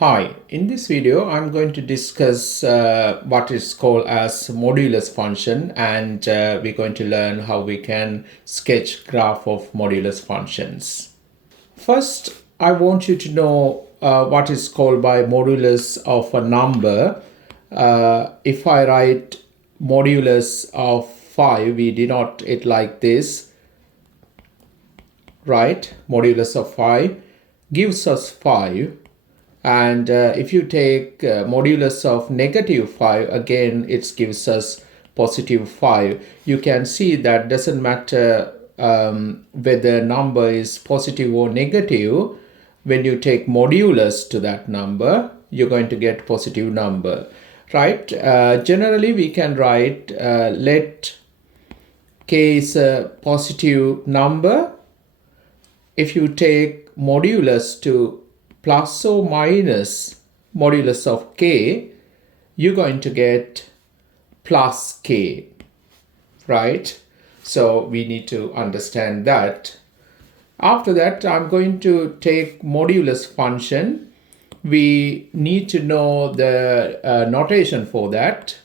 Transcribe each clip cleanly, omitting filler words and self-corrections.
Hi, in this video I'm going to discuss what is called as modulus function, and we're going to learn how we can sketch graph of modulus functions. First, I want you to know what is called by modulus of a number. If I write modulus of 5, we denote it like this, right? Modulus of 5 gives us 5. And if you take modulus of -5, again it gives us +5. You can see that doesn't matter whether number is positive or negative. When you take modulus to that number, you're going to get positive number, right? Generally we can write let k is a positive number. If you take modulus to plus or minus modulus of k, you're going to get plus k, right? So we need to understand that. After that, I'm going to take modulus function. We need to know the notation for that.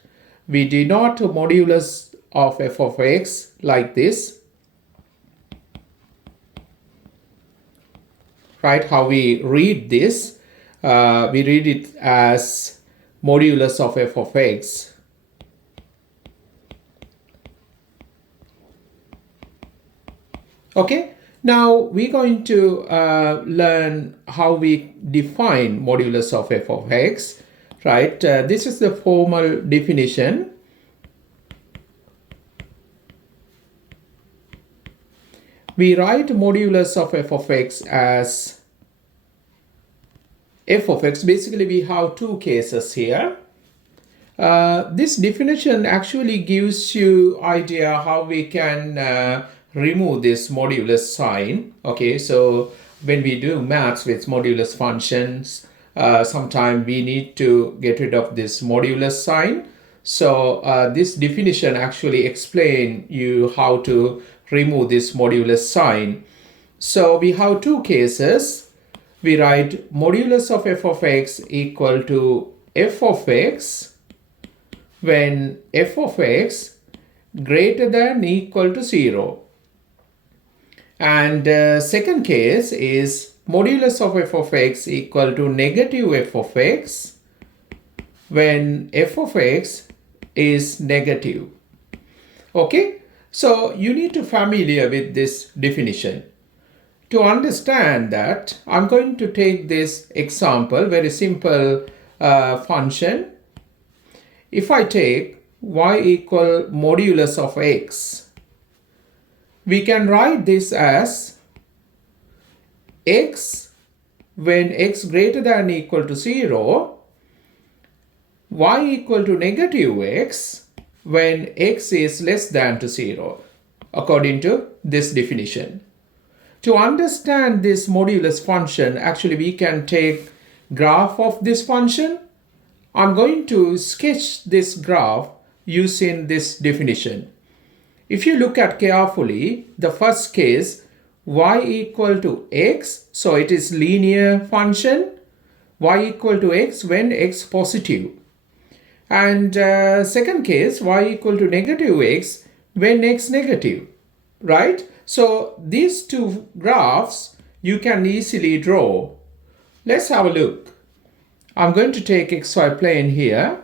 We denote modulus of f of x like this. Right, how we read this, we read it as modulus of f of x. Okay, now we're going to learn how we define modulus of f of x, right? This is the formal definition. We write modulus of f of x as f of x. Basically, we have two cases here. This definition actually gives you idea how we can remove this modulus sign. Okay, so when we do maths with modulus functions, sometimes we need to get rid of this modulus sign. So this definition actually explains you how to remove this modulus sign. So we have two cases. We write modulus of f of x equal to f of x when f of x greater than equal to 0. And second case is modulus of f of x equal to negative f of x when f of x is negative. Okay, so you need to familiar with this definition. To understand that, I'm going to take this example, very simple function. If I take y equal modulus of x, we can write this as x when x greater than equal to 0, y equal to negative x when x is less than to 0, according to this definition. To understand this modulus function, actually we can take graph of this function. I'm going to sketch this graph using this definition. If you look at carefully, the first case, y equal to x, so it is linear function, y equal to x when x positive. And second case, y equal to negative x when x negative, right? So these two graphs you can easily draw. Let's have a look. I'm going to take xy plane here.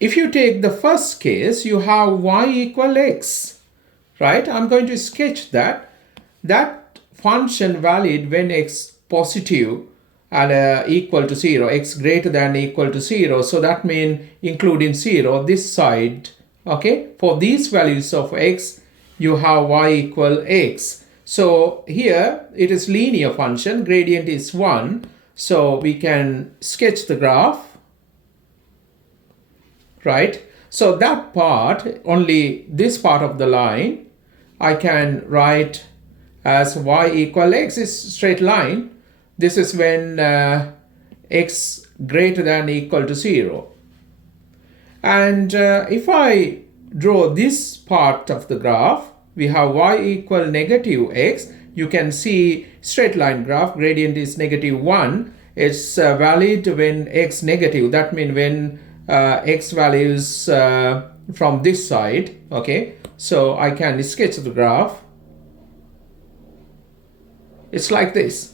If you take the first case, you have y equal x, right? I'm going to sketch that function valid when x positive and equal to 0, x greater than equal to 0. So that means including 0 this side. Okay, for these values of x, you have y equal x. So here it is linear function, gradient is 1. So we can sketch the graph, right? So that part, only this part of the line, I can write as y equal x is straight line. This is when x greater than equal to 0. And if I draw this part of the graph, we have y equal negative x. You can see straight line graph, gradient is -1. It's valid when x negative. That means when x values from this side. Okay, so I can sketch the graph. It's like this.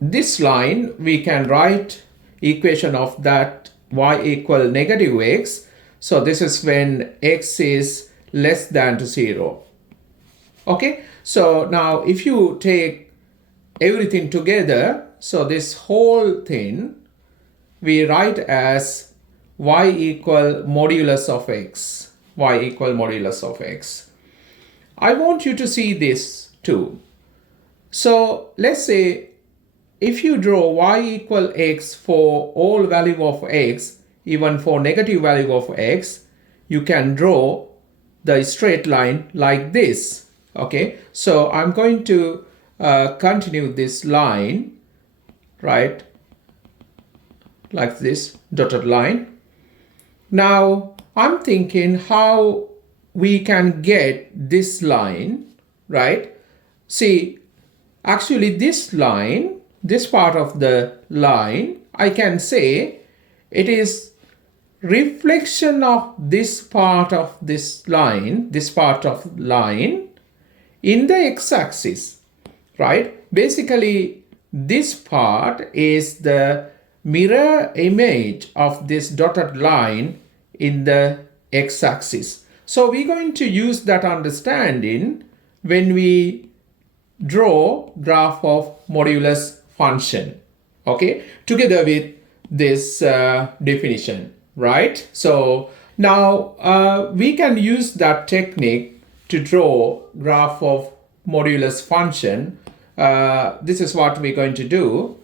This line, we can write equation of that y equal negative x. So this is when x is less than to 0. Okay, so now if you take everything together, so this whole thing we write as y equal modulus of x. Y equal modulus of x. I want you to see this too. So let's say if you draw y equal x for all value of x, even for negative value of x, you can draw the straight line like this. Okay, so I'm going to continue this line, right, like this dotted line. Now I'm thinking how we can get this line, right? See, actually this line, this part of the line, I can say it is reflection of this part of this line, in the x-axis, right? Basically, this part is the mirror image of this dotted line in the x-axis. So we're going to use that understanding when we draw graph of modulus function, okay, together with this definition, right? So now we can use that technique to draw graph of modulus function. This is what we're going to do.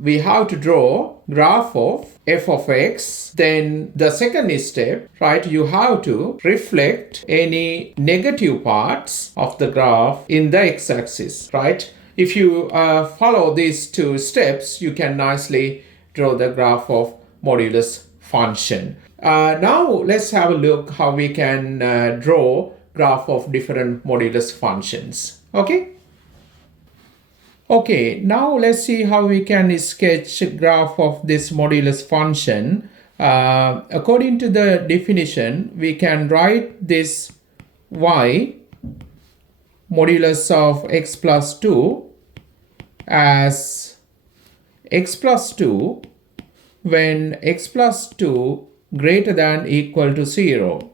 We have to draw graph of f of x. Then the second step, right, you have to reflect any negative parts of the graph in the x-axis, right? If you follow these two steps, you can nicely draw the graph of modulus function. Now let's have a look how we can draw graph of different modulus functions. Okay, now let's see how we can sketch graph of this modulus function. According to the definition, we can write this y modulus of x plus 2 as x plus 2 when x plus 2 greater than equal to 0,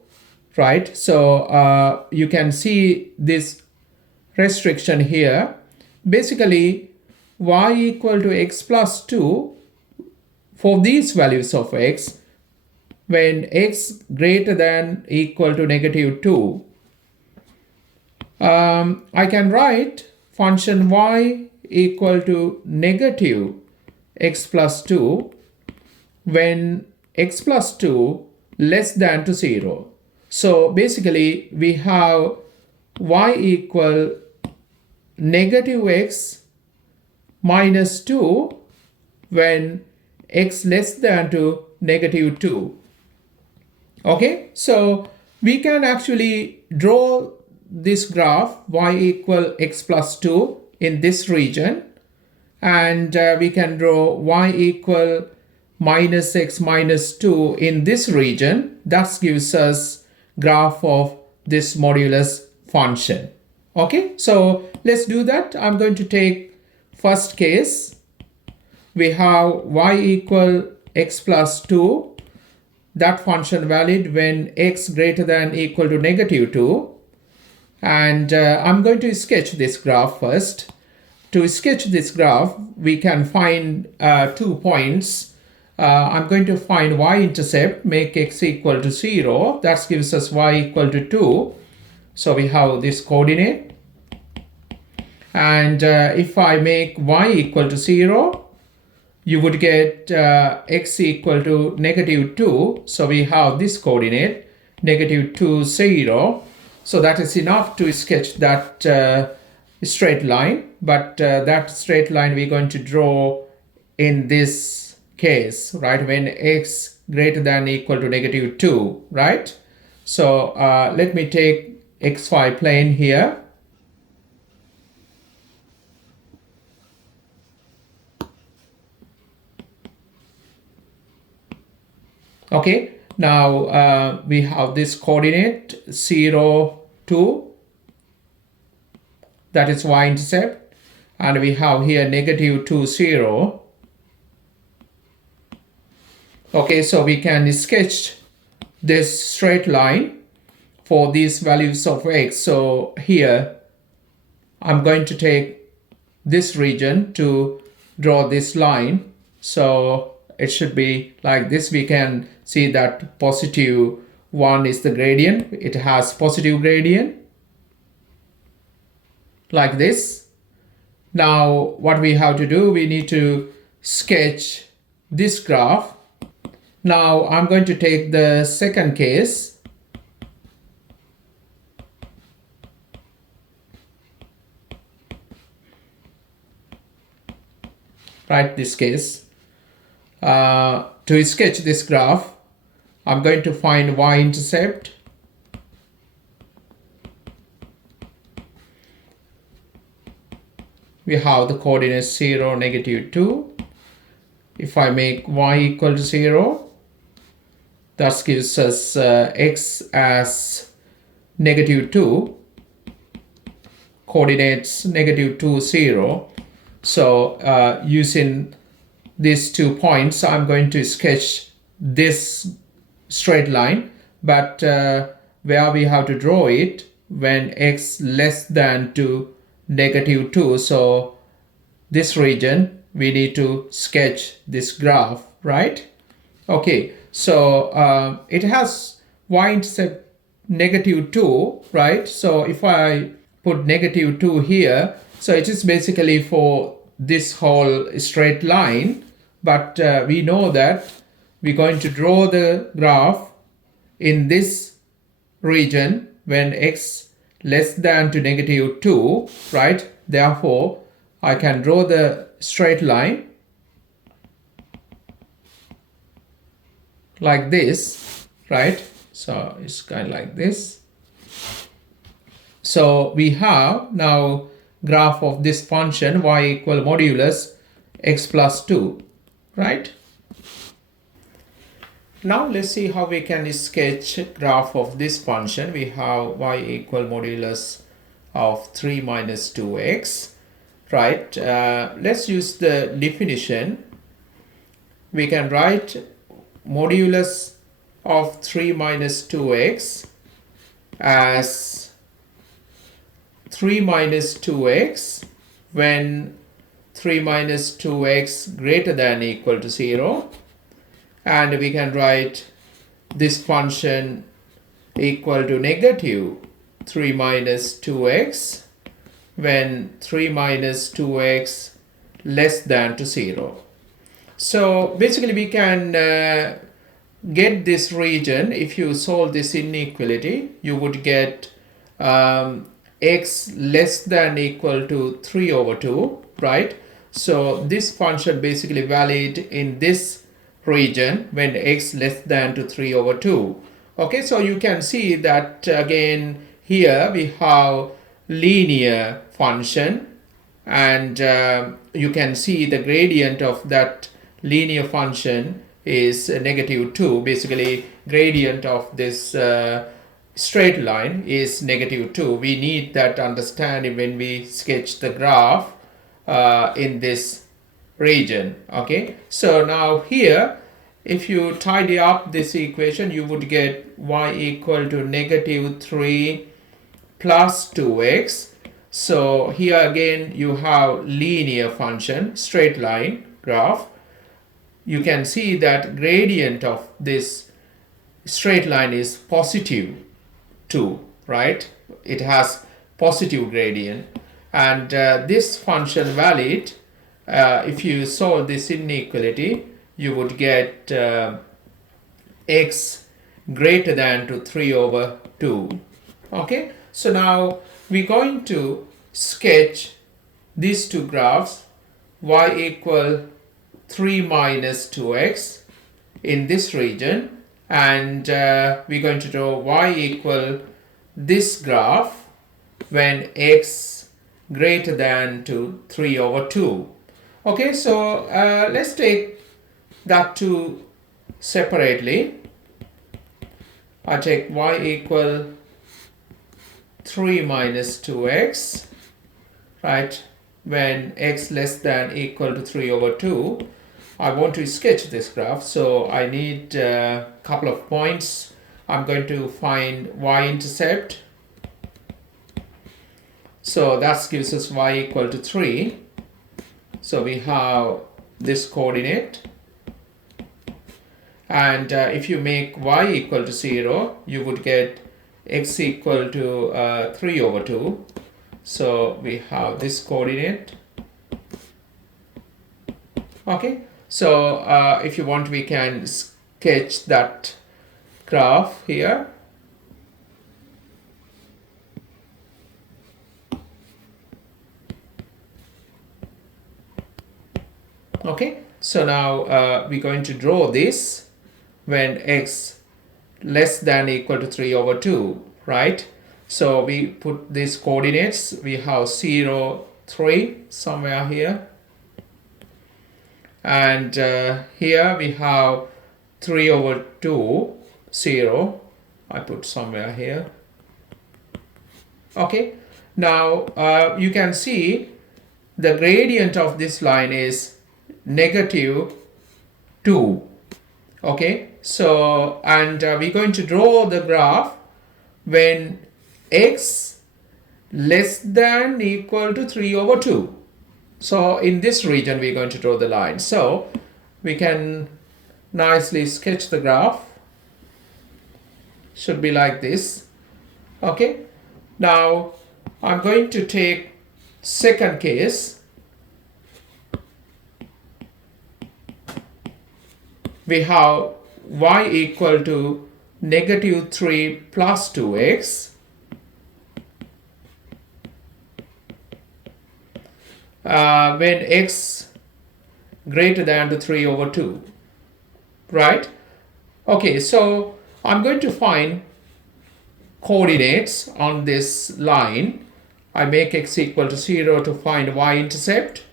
right? So you can see this restriction here. Basically, y equal to x plus 2 for these values of x when x greater than equal to -2. I can write function y equal to negative x plus 2 when x plus 2 less than to 0. So basically we have y equal negative x minus 2 when x less than to -2. Okay, so we can actually draw this graph y equal x plus 2 in this region, and we can draw y equal minus x minus 2 in this region. That gives us graph of this modulus function. Okay, so let's do that. I'm going to take first case. We have y equal x plus 2, that function valid when x greater than equal to -2. And I'm going to sketch this graph first. To sketch this graph, we can find 2 points. I'm going to find y-intercept, make x equal to 0. That gives us y equal to 2. So we have this coordinate. And if I make y equal to 0, you would get x equal to -2. So we have this coordinate, -2, 0. So that is enough to sketch that straight line. But that straight line we're going to draw in this case, right, when x greater than equal to -2, right? So let me take xy plane here. Okay, now we have this coordinate 0, 2, that is y-intercept, and we have here negative 2, 0. Okay, so we can sketch this straight line for these values of x. So here I'm going to take this region to draw this line. So it should be like this. We can see that positive 1 is the gradient. It has positive gradient like this. Now what we have to do, we need to sketch this graph. Now I'm going to take the second case. Right, this case. To sketch this graph, I'm going to find y-intercept. We have the coordinates 0, negative 2. If I make y equal to 0, that gives us x as negative 2, coordinates negative 2, 0. So using these 2 points, I'm going to sketch this straight line, but where we have to draw it when x less than to negative 2. So this region, we need to sketch this graph, right? Okay, so it has y-intercept negative 2, right? So if I put negative 2 here, so it is basically for this whole straight line, but we know that we're going to draw the graph in this region when x less than to negative 2, right? Therefore, I can draw the straight line like this, right? So it's kind of like this. So we have now graph of this function y equal modulus x plus 2, right? Now let's see how we can sketch graph of this function. We have y equal modulus of 3 minus 2x, right? Let's use the definition. We can write modulus of 3 minus 2x as 3 minus 2x when 3 minus 2x greater than or equal to 0. And we can write this function equal to negative 3 minus 2x when 3 minus 2x less than to 0. So basically we can get this region. If you solve this inequality, you would get x less than or equal to 3 over 2, right? So this function basically valid in this region when x less than to 3 over 2. Okay, so you can see that again here we have linear function, and you can see the gradient of that linear function is negative 2. Basically gradient of this straight line is negative 2. We need that understanding when we sketch the graph in this region. Okay, so now here if you tidy up this equation, you would get y equal to negative 3 plus 2x. So here again you have linear function, straight line graph. You can see that gradient of this straight line is positive 2, right? It has positive gradient, and this function valid. If you solve this inequality, you would get x greater than to 3 over 2. Okay, so now we're going to sketch these two graphs, y equal 3 minus 2x in this region, and we're going to draw y equal this graph when x greater than to 3 over 2. Okay, so let's take that two separately. I take y equal 3 minus 2x, right, when x less than equal to 3 over 2. I want to sketch this graph, so I need a couple of points. I'm going to find y-intercept. So that gives us y equal to 3. So we have this coordinate. And if you make y equal to 0, you would get x equal to 3 over 2. So we have this coordinate. Okay, so if you want, we can sketch that graph here. Okay, so now we're going to draw this when x less than equal to 3 over 2, right? So we put these coordinates. We have 0, 3 somewhere here. And here we have 3 over 2, 0. I put somewhere here. Okay, now you can see the gradient of this line is negative 2. Okay, so and we're going to draw the graph when x less than equal to 3 over 2. So in this region we're going to draw the line. So we can nicely sketch the graph. Should be like this. Okay, now I'm going to take second case. We have y equal to negative 3 plus 2x. When x greater than to 3 over 2, right? Okay, so I'm going to find coordinates on this line. I make x equal to 0 to find y-intercept.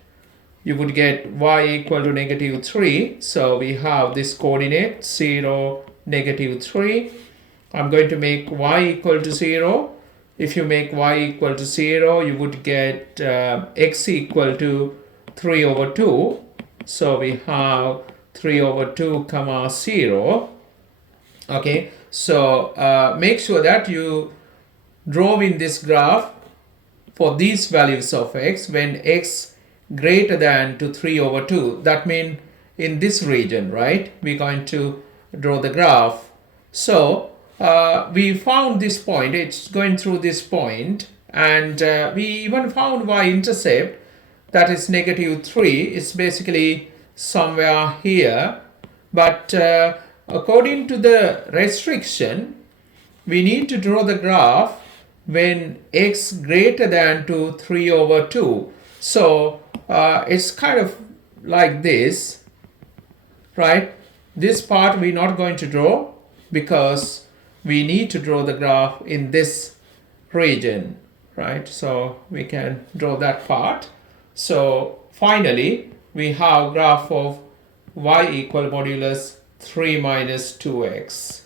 You would get y equal to negative 3. So we have this coordinate 0, negative 3. I'm going to make y equal to 0. If you make y equal to 0, you would get x equal to 3 over 2. So we have 3 over 2 comma 0. Okay, so make sure that you draw in this graph for these values of x when x greater than to 3 over 2. That means in this region, right? We're going to draw the graph. So we found this point. It's going through this point, and we even found y-intercept, that is negative 3. It's basically somewhere here. But according to the restriction, we need to draw the graph when x greater than to 3 over 2. So it's kind of like this, right? This part we're not going to draw because we need to draw the graph in this region, right? So we can draw that part. So finally, we have graph of y equal modulus 3 minus 2x.